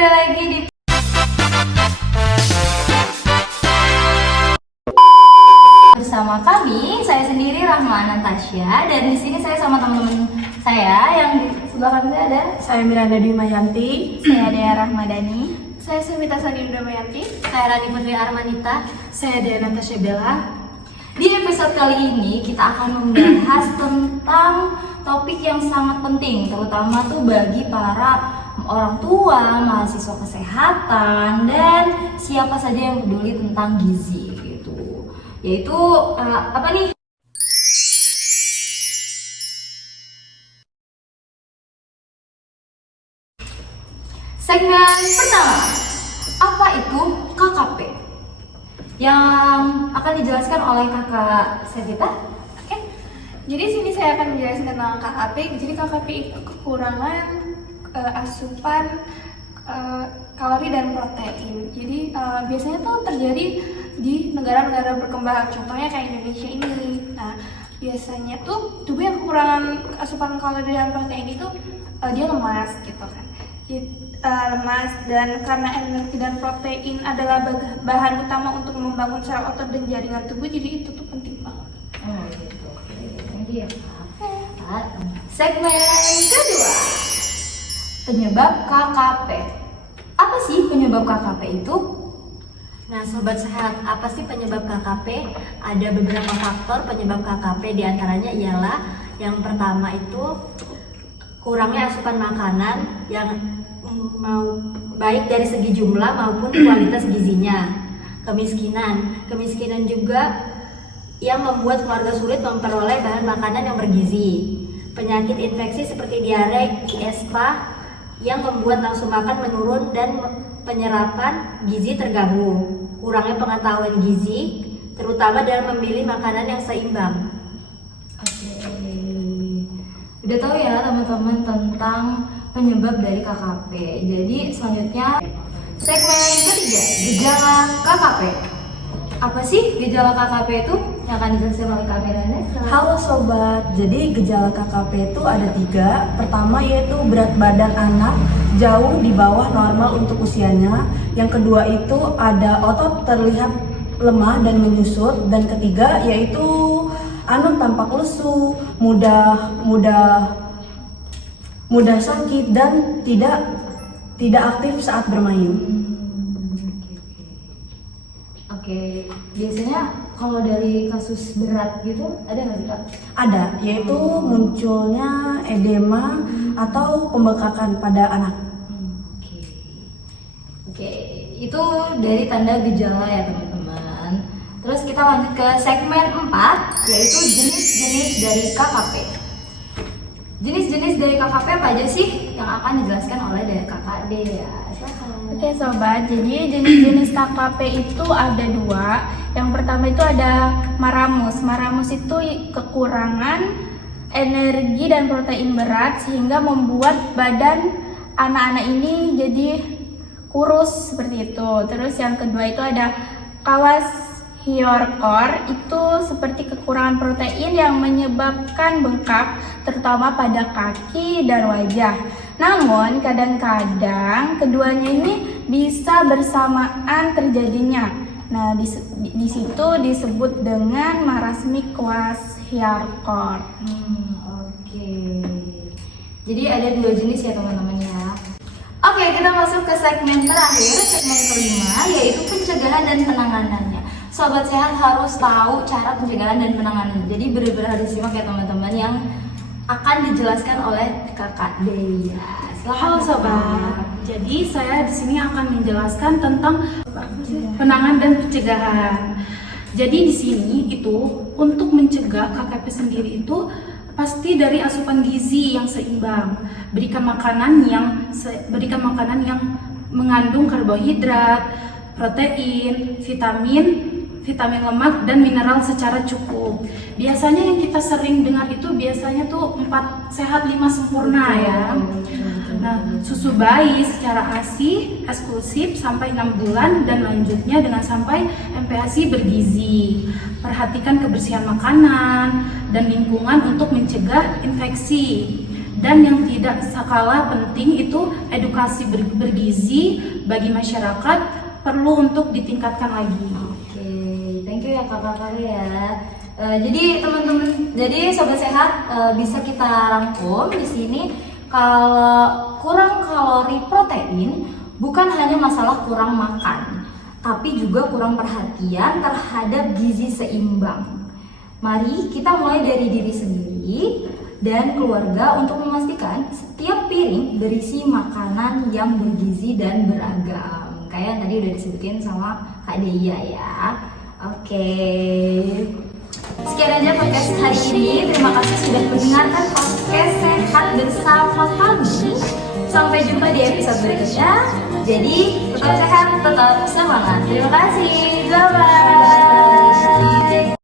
kembali lagi di bersama kami. Saya sendiri Rahma Natasha, dan di sini saya sama teman-teman saya yang di sebelah kami ada. Saya Miranda Dwi Mayanti. Saya Dea Rahmadani. Saya Sumita Sanindra Mayanti. Saya Rani Putri Armanita. Saya Dea Natasha Bella. Di episode kali ini kita akan membahas tentang topik yang sangat penting, terutama tuh bagi para orang tua, mahasiswa kesehatan, dan siapa saja yang peduli tentang gizi gitu. Yaitu apa nih? Segmen pertama, apa itu KKP? Yang akan dijelaskan oleh kakak Sevita. Oke. Jadi sini saya akan menjelaskan tentang KKP. Jadi KKP itu kekurangan asupan kalori dan protein. Jadi biasanya tuh terjadi di negara-negara berkembang. Contohnya kayak Indonesia ini. Nah, biasanya tuh tubuh yang kekurangan asupan kalori dan protein itu dia lemas gitu kan. Lemas, dan karena energi dan protein adalah bahan utama untuk membangun sel otot dan jaringan tubuh, jadi itu tuh penting banget. Oh gitu. Jadi ya. Segmen kedua, penyebab KKP. Apa sih penyebab KKP itu? Nah, sobat sehat, apa sih penyebab KKP? Ada beberapa faktor penyebab KKP, diantaranya ialah yang pertama itu kurangnya asupan makanan yang baik dari segi jumlah maupun kualitas gizinya. Kemiskinan juga yang membuat keluarga sulit memperoleh bahan makanan yang bergizi. Penyakit infeksi seperti diare, ISPA yang membuat nafsu makan menurun dan penyerapan gizi terganggu. Kurangnya pengetahuan gizi, terutama dalam memilih makanan yang seimbang. Oke. Udah tahu ya teman-teman tentang penyebab dari KKP. Jadi selanjutnya segmen ketiga, gejala KKP. Apa sih gejala KKP itu? Yang akan dijelaskan oleh Kak Miranda. Halo sobat, jadi gejala KKP itu ada 3. Pertama yaitu berat badan anak jauh di bawah normal untuk usianya. Yang kedua itu ada otot terlihat lemah dan menyusut. Dan ketiga yaitu anak tampak lesu, mudah sakit dan tidak aktif saat bermain. Oke. Biasanya kalau dari kasus berat gitu ada nggak sih Kak? Ada, yaitu munculnya edema atau pembekakan pada anak. Oke, itu dari tanda gejala ya teman-teman. Terus kita lanjut ke segmen 4, yaitu jenis-jenis dari KKP. Jenis-jenis dari KKP apa aja sih yang akan dijelaskan oleh dari kakak Dea? Silahkan. Oke sobat, jadi jenis-jenis KKP itu ada 2. Yang pertama itu ada maramus. Maramus itu kekurangan energi dan protein berat sehingga membuat badan anak-anak ini jadi kurus seperti itu. Terus yang kedua itu ada kwashiorkor, itu seperti kekurangan protein yang menyebabkan bengkak terutama pada kaki dan wajah. Namun kadang-kadang keduanya ini bisa bersamaan terjadinya. Nah, di situ disebut dengan marasmik kwashiorkor. Oke. Jadi ada 2 jenis ya teman-teman ya. Oke, kita masuk ke segmen terakhir, segmen kelima, yaitu pencegahan dan penanganannya. Sobat sehat harus tahu cara pencegahan dan penanganannya. Jadi benar-benar harus disimak ya teman-teman, yang akan dijelaskan oleh kakak Dea. Halo sobat, jadi saya di sini akan menjelaskan tentang penanganan dan pencegahan. Jadi di sini itu untuk mencegah KKP sendiri itu pasti dari asupan gizi yang seimbang. Berikan makanan yang mengandung karbohidrat, protein, vitamin lemak dan mineral secara cukup. Biasanya yang kita sering dengar itu biasanya tuh 4 sehat 5 sempurna ya. Nah, susu bayi secara ASI eksklusif sampai 6 bulan dan lanjutnya dengan sampai MPASI bergizi. Perhatikan kebersihan makanan dan lingkungan untuk mencegah infeksi. Dan yang tidak kalah penting itu edukasi bergizi bagi masyarakat perlu untuk ditingkatkan lagi. Oke, thank you ya kakak-kakak ya. Jadi teman-teman, jadi sobat sehat bisa kita rangkum di sini kalau kurang kalori protein bukan hanya masalah kurang makan, tapi juga kurang perhatian terhadap gizi seimbang. Mari kita mulai dari diri sendiri dan keluarga untuk memastikan setiap piring berisi makanan yang bergizi dan beragam. Kayak yang tadi udah disebutin sama Kak Deia ya. Oke. Sekian aja podcast hari ini. Terima kasih sudah mendengarkan podcast Sehat Bersama kami. Sampai jumpa di episode berikutnya. Jadi tetap sehat, tetap semangat. Terima kasih. Bye bye.